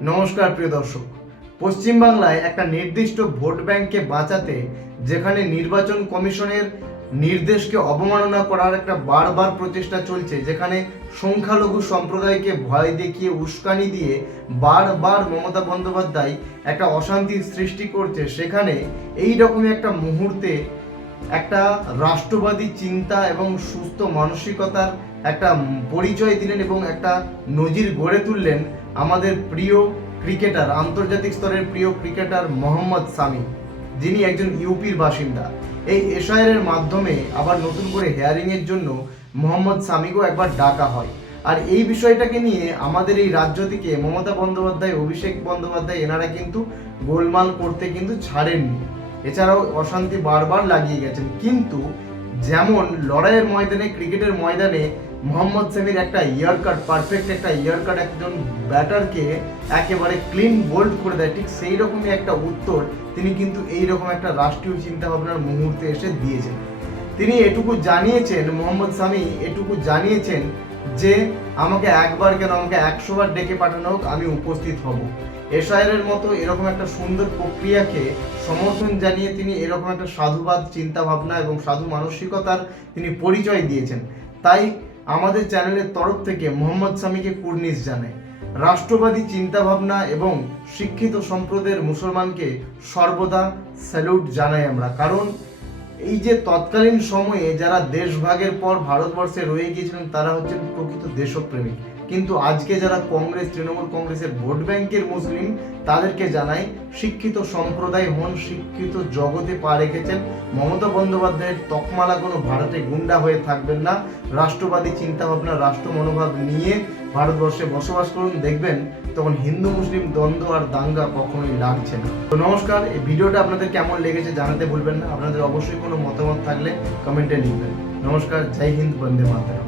নমস্কার প্রিয় দর্শক। পশ্চিমবাংলায় একটা নির্দিষ্ট ভোট ব্যাংককে বাঁচাতে যেখানে নির্বাচন কমিশনের নির্দেশকে অবমাননা করার একটা বারবার প্রচেষ্টা চলছে, যেখানে সংখ্যালঘু সম্প্রদায়কে ভয় দেখিয়ে উস্কানি দিয়ে বারবার মমতা বন্দ্যোপাধ্যায় একটা অশান্তির সৃষ্টি করছে, সেখানে এই রকমই একটা মুহূর্তে একটা রাষ্ট্রবাদী চিন্তা এবং সুস্থ মানসিকতার একটা পরিচয় দিলেন এবং একটা নজির গড়ে তুললেন আমাদের প্রিয় ক্রিকেটার, আন্তর্জাতিক স্তরের প্রিয় ক্রিকেটার মোহাম্মদ সামি, যিনি একজন ইউপির বাসিন্দা। এই এসআইআর মাধ্যমে আবার নতুন করে হেয়ারিংয়ের জন্য মোহাম্মদ সামিকেও একবার ডাকা হয়। আর এই বিষয়টাকে নিয়ে আমাদের এই রাজ্য থেকে মমতা বন্দ্যোপাধ্যায়, অভিষেক বন্দ্যোপাধ্যায় এনারা কিন্তু গোলমাল করতে কিন্তু ছাড়েননি। এছাড়াও অশান্তি বারবার লাগিয়ে গেছেন, কিন্তু যেমন লড়াইয়ের ময়দানে, ক্রিকেটের ময়দানে মোহাম্মদ সামির একটা ইয়ার কাট, পারফেক্ট একটা ইয়ার কাট একজন ব্যাটারকে একেবারে ক্লিন বোল্ড করে দেয়, ঠিক সেই রকমই একটা উত্তর তিনি কিন্তু এইরকম একটা রাষ্ট্রীয় চিন্তাভাবনার মুহূর্তে এসে দিয়েছেন। তিনি এটুকু জানিয়েছেন, মোহাম্মদ সামি এটুকু জানিয়েছেন যে আমাকে একবার কেন, আমাকে 100 বার ডেকে পাঠানো হোক, আমি উপস্থিত হব। এসআইআর মতো এরকম একটা সুন্দর প্রক্রিয়াকে সমর্থন জানিয়ে তিনি এরকম একটা সাধুবাদ চিন্তাভাবনা এবং সাধু মানসিকতার তিনি পরিচয় দিয়েছেন। তাই আমাদের চ্যানেলের তরফ থেকে মোহাম্মদ সামিকে কুর্নিশ জানাই। রাষ্ট্রবাদী চিন্তাভাবনা এবং শিক্ষিত সম্প্রদায়ের মুসলমানকে সর্বদা স্যালুট জানাই আমরা, কারণ এই যে তৎকালীন সময়ে যারা দেশভাগের পর ভারতবর্ষে রয়ে গিয়েছিলেন তারা হচ্ছেন প্রকৃত দেশপ্রেমিক, কিন্তু আজকে যারা কংগ্রেস, তৃণমূল কংগ্রেসের ভোট ব্যাংকের মুসলিম, তাদেরকে জানাই শিক্ষিত সম্প্রদায় হন, শিক্ষিত জগতে পা রেখেছেন। মমতা বন্দ্যোপাধ্যায়ের তকমালা কোনো ভারতে গুন্ডা হয়ে থাকবেন না। রাষ্ট্রবাদী চিন্তাভাবনা, রাষ্ট্র মনোভাব নিয়ে ভারতবর্ষে বসবাস করুন, দেখবেন তখন হিন্দু মুসলিম দ্বন্দ্ব আর দাঙ্গা কখনোই লাগছে না। তো নমস্কার, এই ভিডিওটা আপনাদের কেমন লেগেছে জানাতে ভুলবেন না। আপনাদের অবশ্যই কোনো মতামত থাকলে কমেন্টে লিখবেন। নমস্কার, জয় হিন্দ, বন্দে মাতরম।